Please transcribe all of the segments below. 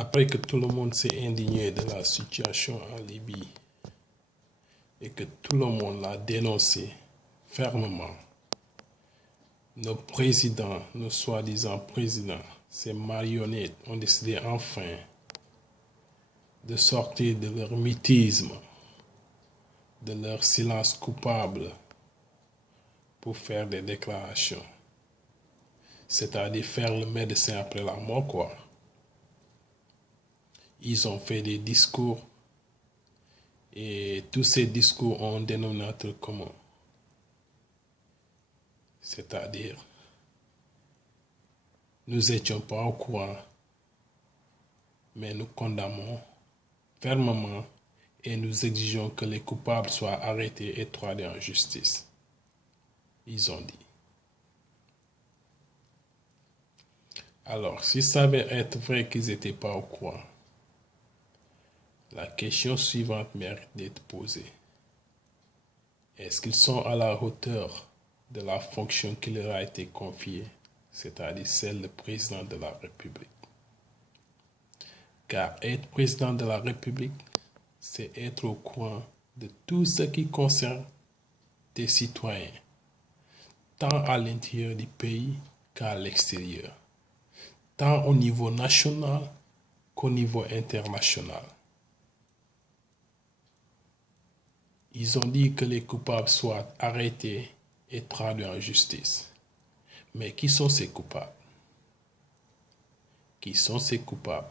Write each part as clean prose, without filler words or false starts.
Après que tout le monde s'est indigné de la situation en Libye et que tout le monde l'a dénoncé fermement, nos présidents, nos soi-disant présidents, ces marionnettes ont décidé enfin de sortir de leur mutisme, de leur silence coupable pour faire des déclarations. C'est-à-dire faire le médecin après la mort, quoi. Ils ont fait des discours et tous ces discours ont un dénominateur commun. C'est-à-dire, nous n'étions pas au courant, mais nous condamnons fermement et nous exigeons que les coupables soient arrêtés et traduits en justice. Ils ont dit. Alors, s'il s'avère être vrai qu'ils n'étaient pas au courant, la question suivante mérite d'être posée. Est-ce qu'ils sont à la hauteur de la fonction qui leur a été confiée, c'est-à-dire celle de président de la République? Car être président de la République, c'est être au courant de tout ce qui concerne tes citoyens, tant à l'intérieur du pays qu'à l'extérieur, tant au niveau national qu'au niveau international. Ils ont dit que les coupables soient arrêtés et traduits en justice. Mais qui sont ces coupables? Qui sont ces coupables?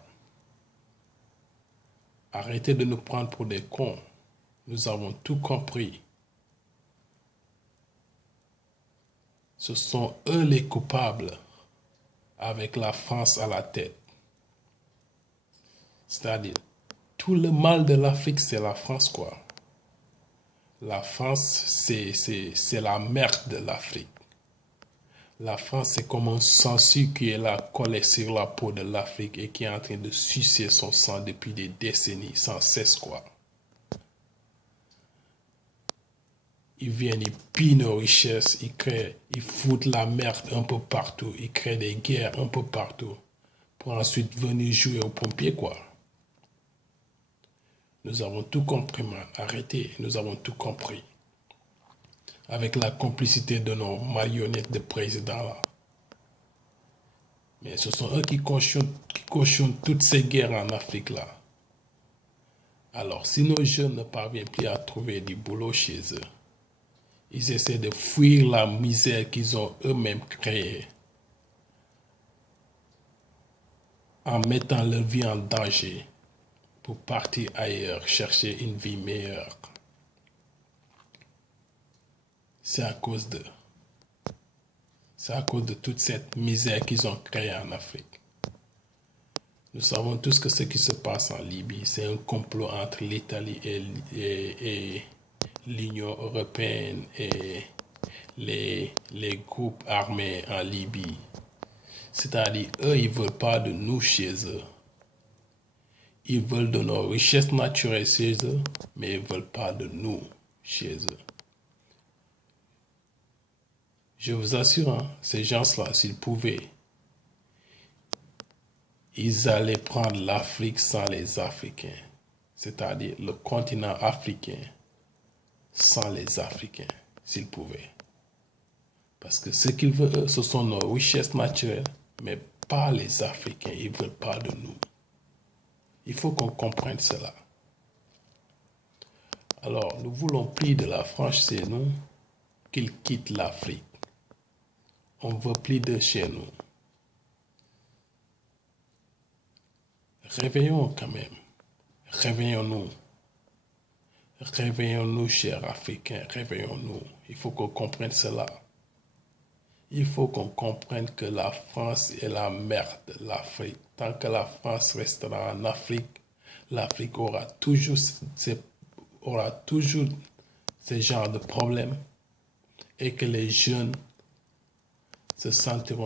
Arrêtez de nous prendre pour des cons. Nous avons tout compris. Ce sont eux les coupables, avec la France à la tête. C'est-à-dire, tout le mal de l'Afrique, c'est la France, quoi. La France, c'est la merde de l'Afrique. La France, c'est comme un sangsue qui est là, collé sur la peau de l'Afrique et qui est en train de sucer son sang depuis des décennies, sans cesse, quoi. Ils viennent, ils pillent nos richesses, ils foutent la merde un peu partout, ils créent des guerres un peu partout, pour ensuite venir jouer aux pompiers, quoi. Nous avons tout compris, man. Arrêtez, nous avons tout compris. Avec la complicité de nos marionnettes de présidents là. Mais ce sont eux qui cautionnent toutes ces guerres en Afrique là. Alors, si nos jeunes ne parviennent plus à trouver du boulot chez eux, ils essaient de fuir la misère qu'ils ont eux-mêmes créée en mettant leur vie en danger pour partir ailleurs, chercher une vie meilleure. C'est à cause d'eux. C'est à cause de toute cette misère qu'ils ont créée en Afrique. Nous savons tous que ce qui se passe en Libye, c'est un complot entre l'Italie et l'Union européenne et les groupes armés en Libye. C'est-à-dire, eux, ils ne veulent pas de nous chez eux. Ils veulent de nos richesses naturelles chez eux, mais ils ne veulent pas de nous chez eux. Je vous assure, hein, ces gens-là, s'ils pouvaient, ils allaient prendre l'Afrique sans les Africains. C'est-à-dire le continent africain sans les Africains, s'ils pouvaient. Parce que ce qu'ils veulent, eux, ce sont nos richesses naturelles, mais pas les Africains. Ils ne veulent pas de nous. Il faut qu'on comprenne cela. Alors, nous voulons plus de la France chez nous qu'ils quittent l'Afrique. On ne veut plus de chez nous. Réveillons quand même. Réveillons-nous. Réveillons-nous, chers Africains. Réveillons-nous. Il faut qu'on comprenne cela. Il faut qu'on comprenne que la France est la merde de l'Afrique. Tant que la France restera en Afrique, l'Afrique aura toujours ce genre de problèmes et que les jeunes se sentiront